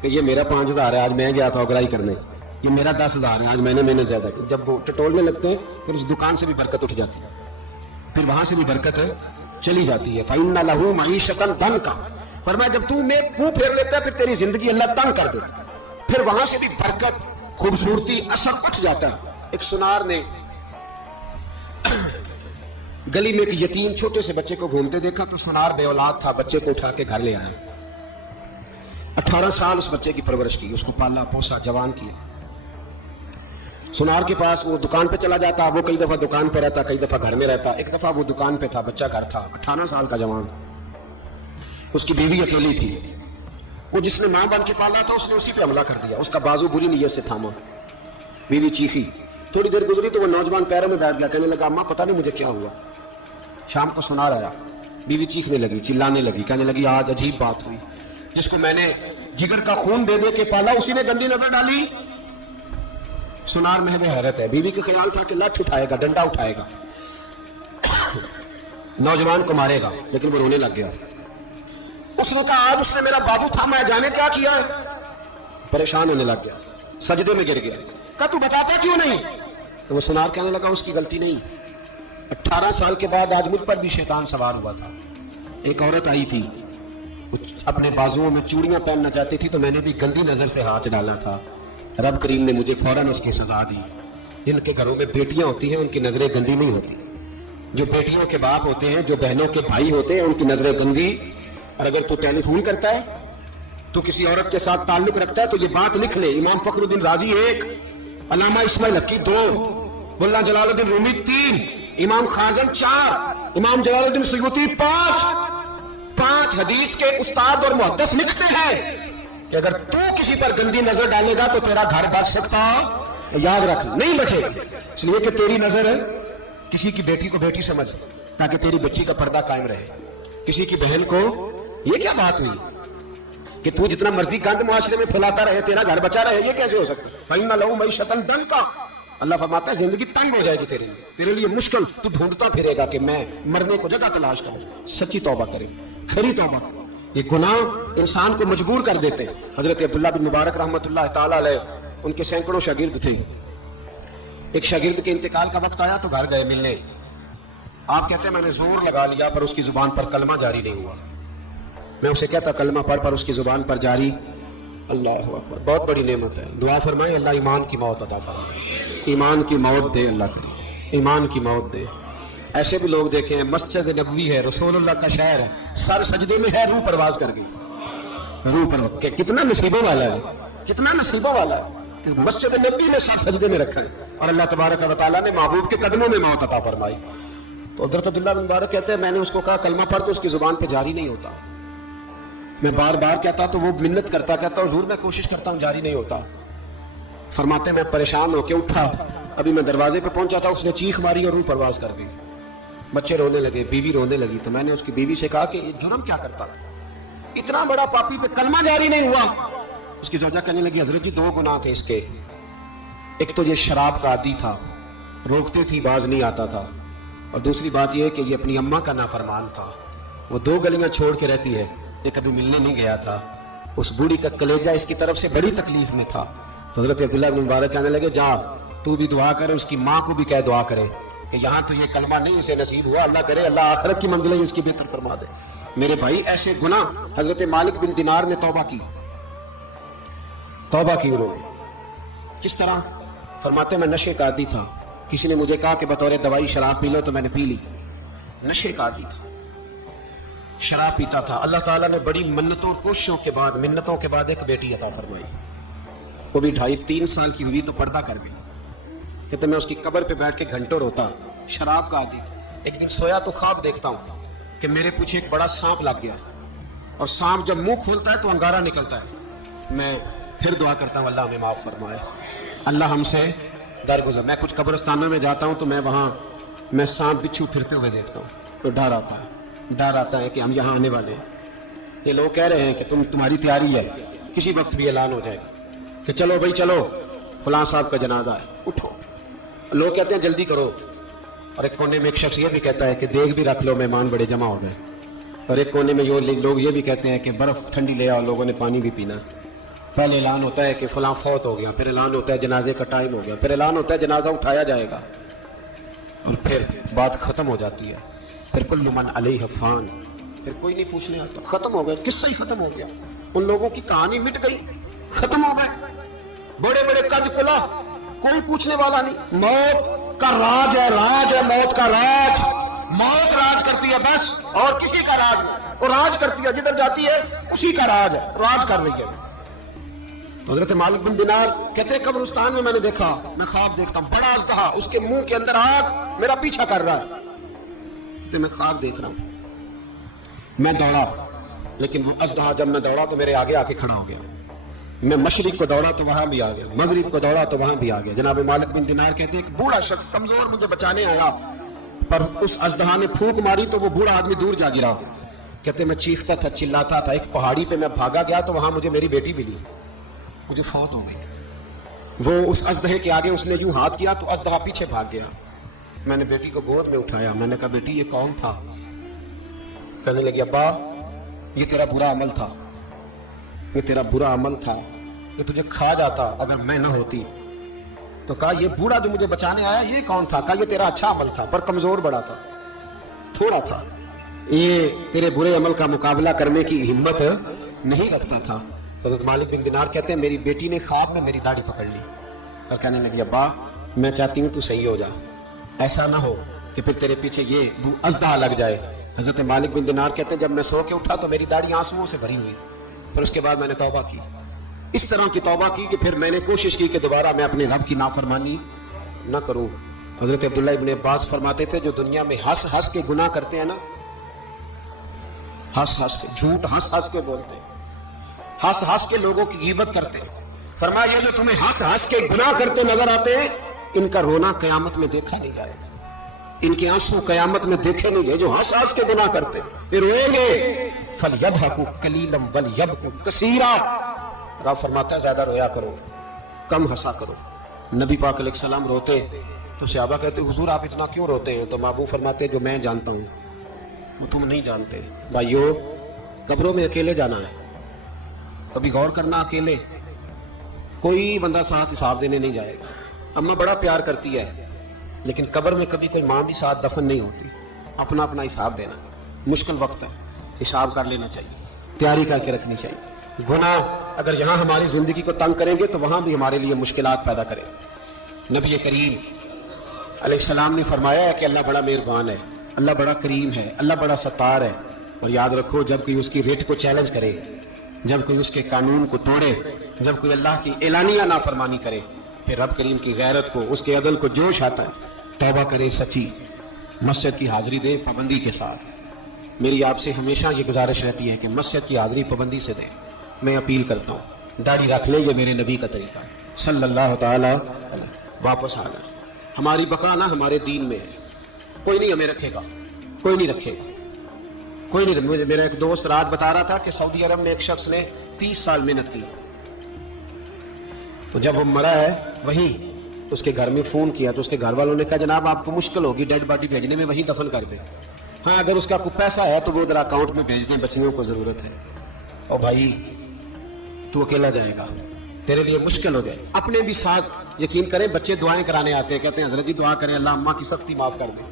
کہ یہ میرا 5,000 ہے, آج میں گیا تھا اگرائی کرنے, یہ میرا 10,000 ہے, آج میں نے زیادہ کی, جب وہ ٹٹولنے لگتے ہیں پھر اس دکان سے بھی برکت اٹھ جاتی ہے, پھر وہاں سے بھی برکت چلی جاتی ہے. فَإِنَّ لَهُ مَعِيشَةً ضَنْكَ, فرمایا جب تو میں منہ پھیر لیتا ہے پھر تیری زندگی اللہ تنگ کر دے, پھر وہاں سے بھی برکت, خوبصورتی, اثر اٹھ جاتا ہے. ایک سنار نے گلی میں ایک یتیم چھوٹے سے بچے کو گھومتے دیکھا, تو سنار بے اولاد تھا, بچے کو اٹھا کے گھر لے آیا. 18 سال اس بچے کی پرورش کی, اس کو پالا پوسا, جوان کیا. سنار کے پاس وہ دکان پہ چلا جاتا, وہ کئی دفعہ دکان پہ رہتا, کئی دفعہ گھر میں رہتا. ایک دفعہ وہ دکان پہ تھا, بچہ گھر تھا, 18 سال کا جوان, اس کی بیوی اکیلی تھی. وہ جس نے ماں بن کے پالا تھا اس نے اسی پہ حملہ کر دیا, اس کا بازو بری نیت سے تھاما. بیوی چیخی, تھوڑی دیر گزری تو وہ نوجوان پیروں میں بیٹھ گیا, کہنے لگا اماں پتہ نہیں مجھے کیا ہوا. شام کو سنار آیا, بیوی چیخنے لگی, چلانے لگی, کہنے لگی آج عجیب بات ہوئی, جس کو میں نے جگر کا خون دے دے کے پالا اسی نے گندی نظر ڈالی. سنار میں حیرت ہے, بیوی کا خیال تھا کہ لٹھ اٹھائے گا, ڈنڈا اٹھائے گا, نوجوان کو مارے گا, لیکن وہ رونے لگ گیا. اس نے کہا آج اس نے میرا بابو تھا, میں جانے کیا کیا ہے. پریشان ہونے لگ گیا, سجدے میں گر گیا. کہا تو بتاتا کیوں نہیں؟ تو وہ سنار کہنے لگا اس کی غلطی نہیں, 18 سال کے بعد آج مجھ پر بھی شیطان سوار ہوا تھا. ایک عورت آئی تھی, اپنے بازوؤں میں چوڑیاں پہننا چاہتی تھی, تو میں نے بھی گندی نظر سے ہاتھ ڈالا تھا. رب کریم نے مجھے فوراً اس کی سزا دی. جن کے گھروں میں بیٹیاں ہوتی ہیں ان کی نظریں گندی نہیں ہوتی, جو بیٹیوں کے باپ ہوتے ہیں, جو بہنوں کے بھائی ہوتے ہیں, ان کی نظریں گندی. اور اگر تو ٹیلی فون کرتا ہے, تو کسی عورت کے ساتھ تعلق رکھتا ہے, تو یہ بات لکھ لے, امام فخر الدین رازی 1, علامہ اسماعیل حقی 2, ملا جلال الدین رومی 3, امام خازن 4, امام جلال الدین سیوطی 5 حدیث کے استاد اور محدث لکھتے ہیں کہ اگر تو کسی پر گندی نظر ڈالے گا تو تیرا گھر بچ سکتا, یاد رکھ نہیں بچے گا. اس لیے کہ تیری نظر کسی کی بیٹی کو بیٹی سمجھ, تاکہ تیری بچی کا پردہ قائم رہے. کسی کی بہن کو, یہ کیا بات ہوئی کہ تو جتنا مرضی گند معاشرے میں پھیلاتا رہے تیرا گھر بچا رہے, یہ کیسے ہو سکتا ہے؟ فَإِنَّ لَهُ مَعِيشَةً ضَنْكَ, اللہ فرماتا ہے زندگی تنگ ہو جائے گی تیرے لیے مشکل, تو ڈھونڈتا پھرے گا کہ میں مرنے کو جگہ تلاش کروں. سچی توبہ کرے, کھری توبہ. یہ گناہ انسان کو مجبور کر دیتے ہیں. حضرت عبداللہ بن مبارک رحمۃ اللہ تعالیٰ علیہ, ان کے سینکڑوں شاگرد تھے. ایک شاگرد کے انتقال کا وقت آیا تو گھر گئے ملنے. آپ کہتے ہیں میں نے زور لگا لیا پر اس کی زبان پر کلمہ جاری نہیں ہوا. میں اسے کہتا کلمہ پڑھ پر اس کی زبان پر جاری. اللہ اکبر, بہت بڑی نعمت ہے. دعا فرمائے اللہ ایمان کی موت عطا فرمائے, ایمان کی موت دے اللہ کریم, ایمان کی موت دے. ایسے بھی لوگ دیکھیں, مسجد نبوی ہے, رسول اللہ کا شہر ہے, سر سجدے میں ہے, روح پرواز کر گئی. روح پرواز, کتنا نصیبوں والا ہے, کتنا نصیبوں والا ہے کہ مسجد نبوی میں سر سجدے میں رکھا ہے, اور اللہ تبارک و تعالیٰ نے محبوب کے قدموں میں موت عطا فرمائی. تو حضرت عبداللہ بن مبارک کہتے ہیں میں نے اس کو کہا کلمہ پڑھ, تو اس کی زبان پہ جاری نہیں ہوتا. میں بار بار کہتا تو وہ منت کرتا, کہتا حضور میں کوشش کرتا ہوں جاری نہیں ہوتا. فرماتے میں پریشان ہو کے اٹھا, ابھی میں دروازے پہ پہنچا تھا, اس نے چیخ ماری اور روح پرواز کر دی. بچے رونے لگے, بیوی رونے لگی. تو میں نے اس کی بیوی سے کہا کہ یہ جرم کیا کرتا تھا, اتنا بڑا پاپی پہ کلمہ جاری نہیں ہوا. اس کی زوجہ کہنے لگی حضرت جی 2 گناہ تھے اس کے. ایک تو یہ شراب کا عادی تھا, روکتے تھی باز نہیں آتا تھا, اور دوسری بات یہ کہ یہ اپنی اماں کا نافرمان تھا. وہ 2 گلیاں چھوڑ کے رہتی ہے, یہ کبھی ملنے نہیں گیا تھا. اس بوڑھی کا کلیجہ اس کی طرف سے بڑی تکلیف میں تھا. تو حضرت عبداللہ بن مبارک کہنے لگے جا تو بھی دعا کرے, اس کی ماں کو بھی کہہ دعا کرے کہ یہاں تو یہ کلمہ نہیں اسے نصیب ہوا, اللہ کرے اللہ آخرت کی منزلیں اس کی بہتر فرما دے. میرے بھائی ایسے گناہ, حضرت مالک بن دینار نے توبہ کی انہوں نے. کس طرح؟ فرماتے میں نشے کا عادی تھا, کسی نے مجھے کہا کہ بطور دوائی شراب پی لو تو میں نے پی لی. نشے کا عادی تھا, شراب پیتا تھا. اللہ تعالیٰ نے بڑی منتوں اور کوششوں کے بعد, منتوں کے بعد ایک بیٹی عطا فرمائی. وہ بھی 2.5-3 سال کی ہوئی تو پردہ کر گئی. کہتے میں اس کی قبر پہ بیٹھ کے گھنٹوں روتا, شراب کا عادی. ایک دن سویا تو خواب دیکھتا ہوں کہ میرے پیچھے ایک بڑا سانپ لگ گیا, اور سانپ جب منہ کھولتا ہے تو انگارہ نکلتا ہے. میں پھر دعا کرتا ہوں اللہ ہمیں معاف فرمائے, اللہ ہم سے درگزر. میں کچھ قبرستانوں میں جاتا ہوں تو میں وہاں میں سانپ بچھو پھرتے ہوئے دیکھتا ہوں تو ڈر آتا ہے کہ ہم یہاں آنے والے ہیں. یہ لوگ کہہ رہے ہیں کہ تمہاری تیاری ہے, کسی وقت بھی اعلان ہو جائے گا کہ چلو بھائی چلو فلاں صاحب کا جنازہ ہے, اٹھو. لوگ کہتے ہیں جلدی کرو, اور ایک کونے میں ایک شخص یہ بھی کہتا ہے کہ دیگ بھی رکھ لو, مہمان بڑے جمع ہو گئے. اور ایک کونے میں لوگ یہ بھی کہتے ہیں کہ برف ٹھنڈی لے آؤ, لوگوں نے پانی بھی پینا. پہلے اعلان ہوتا ہے کہ فلاں فوت ہو گیا, پھر اعلان ہوتا ہے جنازے کا ٹائم ہو گیا, پھر اعلان ہوتا ہے جنازہ اٹھایا جائے گا, اور پھر بات ختم ہو جاتی ہے. پھر کل من علیہ فان, پھر کوئی نہیں پوچھنے آتا. ختم ہو گئے, قصہ ہی ختم ہو گیا. ان لوگوں کی کہانی مٹ گئی, ختم ہو گئے. بڑے بڑے قد کلا, کوئی پوچھنے والا نہیں. موت کا راج ہے, موت کا راج. موت راج کرتی ہے بس, اور کسی کا راج نہیں. وہ راج کرتی ہے, جدھر جاتی ہے اسی کا راج ہے, راج کر رہی ہے. تو حضرت مالک بن دینار کہتے ہیں قبرستان میں نے دیکھا, میں خواب دیکھتا ہوں, بڑا اژدہا, اس کے منہ کے اندر آگ, میرا پیچھا کر رہا ہے. تو میں خواب دیکھ رہا ہوں, میں دوڑا, لیکن وہ اژدہا جب میں دوڑا تو میرے آگے آ کے کھڑا ہو گیا. میں مشرق کو دوڑا تو وہاں بھی آ گیا, مغرب کو دوڑا تو وہاں بھی آ گیا. جناب مالک بن دینار کہتے ہیں ایک بوڑھا شخص کمزور مجھے بچانے آیا, پر اس اژدہا نے پھونک ماری تو وہ بوڑھا آدمی دور جا گرا. کہتے میں چیختا تھا, چلاتا تھا. ایک پہاڑی پہ میں بھاگا گیا تو وہاں مجھے میری بیٹی ملی, مجھے فوت ہو گئی. وہ اس اژدہے کے آگے اس نے یوں ہاتھ کیا تو اژدہا پیچھے بھاگ گیا. میں نے بیٹی کو گود میں اٹھایا, میں نے کہا بیٹی یہ کون تھا؟ کہنے لگی ابا یہ تیرا برا عمل تھا, یہ تیرا برا عمل تھا, یہ تجھے کھا جاتا اگر میں نہ ہوتی. تو کہا یہ بوڑھا جو مجھے بچانے آیا یہ کون تھا؟ کہا یہ تیرا اچھا عمل تھا پر کمزور بڑا تھا, تھوڑا تھا, یہ تیرے برے عمل کا مقابلہ کرنے کی ہمت نہیں رکھتا تھا. حضرت مالک بن دینار کہتے ہیں میری بیٹی نے خواب میں میری داڑھی پکڑ لی اور کہنے لگی ابا میں چاہتی ہوں تو صحیح ہو جا, ایسا نہ ہو کہ پھر تیرے پیچھے یہ اژدہا لگ جائے. حضرت مالک بن دینار کہتے ہیں جب میں سو کے اٹھا تو میری داڑھی آنسوؤں سے بھری ہوئی. پھر اس کے بعد میں نے توبہ کی, اس طرح کی توبہ کی کہ پھر میں نے کوشش کی کہ دوبارہ میں اپنے رب کی نافرمانی نہ کروں. حضرت عبداللہ ابن عباس فرماتے تھے جو دنیا میں ہنس ہنس کے گناہ کرتے ہیں نا, ہنس ہنس کے جھوٹ ہنس ہنس کے بولتے ہیں, ہنس ہنس کے لوگوں کی غیبت کرتے ہیں, فرمایا یہ جو تمہیں ہنس ہنس کے گناہ کرتے نظر آتے ہیں ان کا رونا قیامت میں دیکھا نہیں جائے گا, ان کے آنسو قیامت میں دیکھے نہیں گئے. جو ہنس ہنس کے گناہ کرتے پھر روئیں گے, فَلْيَضْحَكُوا قَلِيلًا وَلْيَبْكُوا كَثِيرًا. رب فرماتا ہے زیادہ رویا کرو کم ہنسا کرو. نبی پاک علیہ السلام روتے تو صحابہ کہتے حضور آپ اتنا کیوں روتے ہیں؟ تو محبوب فرماتے جو میں جانتا ہوں وہ تم نہیں جانتے. بھائیو قبروں میں اکیلے جانا ہے, کبھی غور کرنا, اکیلے کوئی بندہ ساتھ حساب دینے نہیں جائے گا. اماں بڑا پیار کرتی ہے لیکن قبر میں کبھی کوئی ماں بھی ساتھ دفن نہیں ہوتی. اپنا اپنا حساب دینا, مشکل وقت ہے, حساب کر لینا چاہیے, تیاری کر کے رکھنی چاہیے. گناہ اگر یہاں ہماری زندگی کو تنگ کریں گے تو وہاں بھی ہمارے لیے مشکلات پیدا کریں. نبی کریم علیہ السلام نے فرمایا ہے کہ اللہ بڑا مہربان ہے, اللہ بڑا کریم ہے, اللہ بڑا ستار ہے. اور یاد رکھو جب کوئی اس کی ریٹ کو چیلنج کرے, جب کوئی اس کے قانون کو توڑے, جب کوئی اللہ کی اعلانیہ نافرمانی کرے, پھر رب کریم کی غیرت کو, اس کے عدل کو جوش آتا ہے, توبہ کرے سچی, مسجد کی حاضری دے پابندی کے ساتھ. میری آپ سے ہمیشہ یہ گزارش رہتی ہے کہ مسجد کی حاضری پابندی سے دیں. میں اپیل کرتا ہوں داڑھی رکھ لیں, یہ میرے نبی کا طریقہ صلی اللہ تعالی علیہ. واپس آ جائیں, ہماری بقا نہ ہمارے دین میں ہے. کوئی نہیں ہمیں رکھے گا, کوئی نہیں رکھے گا, کوئی نہیں. میرا ایک دوست رات بتا رہا تھا کہ سعودی عرب میں ایک شخص نے 30 سال محنت کی, تو جب وہ مرا ہے وہیں تو اس کے گھر میں فون کیا تو اس کے گھر والوں نے کہا جناب آپ کو مشکل ہوگی ڈیڈ باڈی بھیجنے میں, وہیں دفن کر دیں. ہاں اگر اس کا کوئی پیسہ ہے تو وہ ذرا اکاؤنٹ میں بھیج دیں, بچیوں کو ضرورت ہے. اور بھائی تو اکیلا جائے گا, تیرے لیے مشکل ہو جائے. اپنے بھی ساتھ یقین کریں, بچے دعائیں کرانے آتے ہیں, کہتے ہیں حضرت جی دعا کریں اللہ اماں کی سختی معاف کر دیں.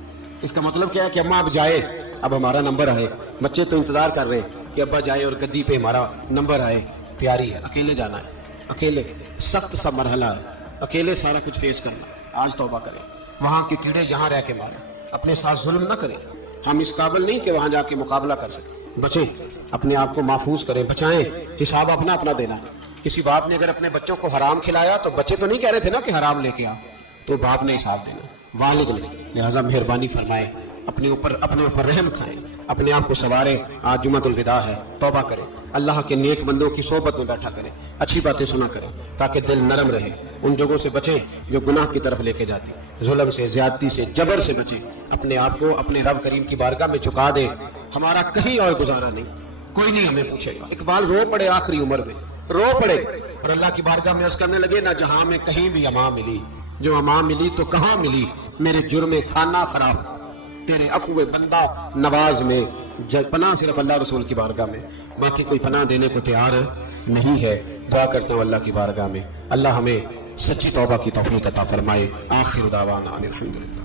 اس کا مطلب کیا ہے کہ اماں اب جائے, اب ہمارا نمبر آئے. بچے تو انتظار کر رہے ہیں کہ ابا جائے اور گدی پہ ہمارا نمبر آئے. تیاری ہے, اکیلے جانا ہے, اکیلے سخت سا مرحلہ ہے, اکیلے سارا کچھ فیس کرنا. آج توبہ کریں, وہاں کے کیڑے یہاں رہ کے ماریں, اپنے ساتھ ظلم نہ کریں. ہم اس قابل نہیں کہ وہاں جا کے مقابلہ کر سکیں. بچیں، اپنے آپ کو محفوظ کریں، بچائیں. حساب اپنا اپنا دینا ہے. کسی باپ نے اگر اپنے بچوں کو حرام کھلایا تو بچے تو نہیں کہہ رہے تھے نا کہ حرام لے کے آ، تو باپ نے حساب دینا، والد نے. لہٰذا مہربانی فرمائے، اپنے اوپر رحم کھائیں، اپنے آپ کو سنواریں. آج جمعۃ الوداع ہے، توبہ کریں، اللہ کے نیک بندوں کی صحبت میں بیٹھا کریں، اچھی باتیں سنا کریں تاکہ دل نرم رہے. ان جگہوں سے بچیں جو گناہ کی طرف لے کے جاتی، ظلم سے، زیادتی سے، جبر سے بچیں. اپنے آپ کو اپنے رب کریم کی بارگاہ میں جھکا دیں. ہمارا کہیں اور گزارا نہیں، کوئی نہیں ہمیں پوچھے گا. اقبال رو پڑے آخری عمر میں، رو پڑے اور اللہ کی بارگاہ میں عرض کرنے لگے، نہ جہاں میں کہیں بھی امان ملی، جو امان ملی تو کہاں ملی، میرے جرم خانہ خراب، تیرے عفو بندہ نواز میں. پناہ صرف اللہ رسول کی بارگاہ میں، باقی کوئی پناہ دینے کو تیار نہیں ہے. دعا کرتا ہوں اللہ کی بارگاہ میں اللہ ہمیں سچی توبہ کی توفیق عطا فرمائے. آخر دعوانا الحمدللہ.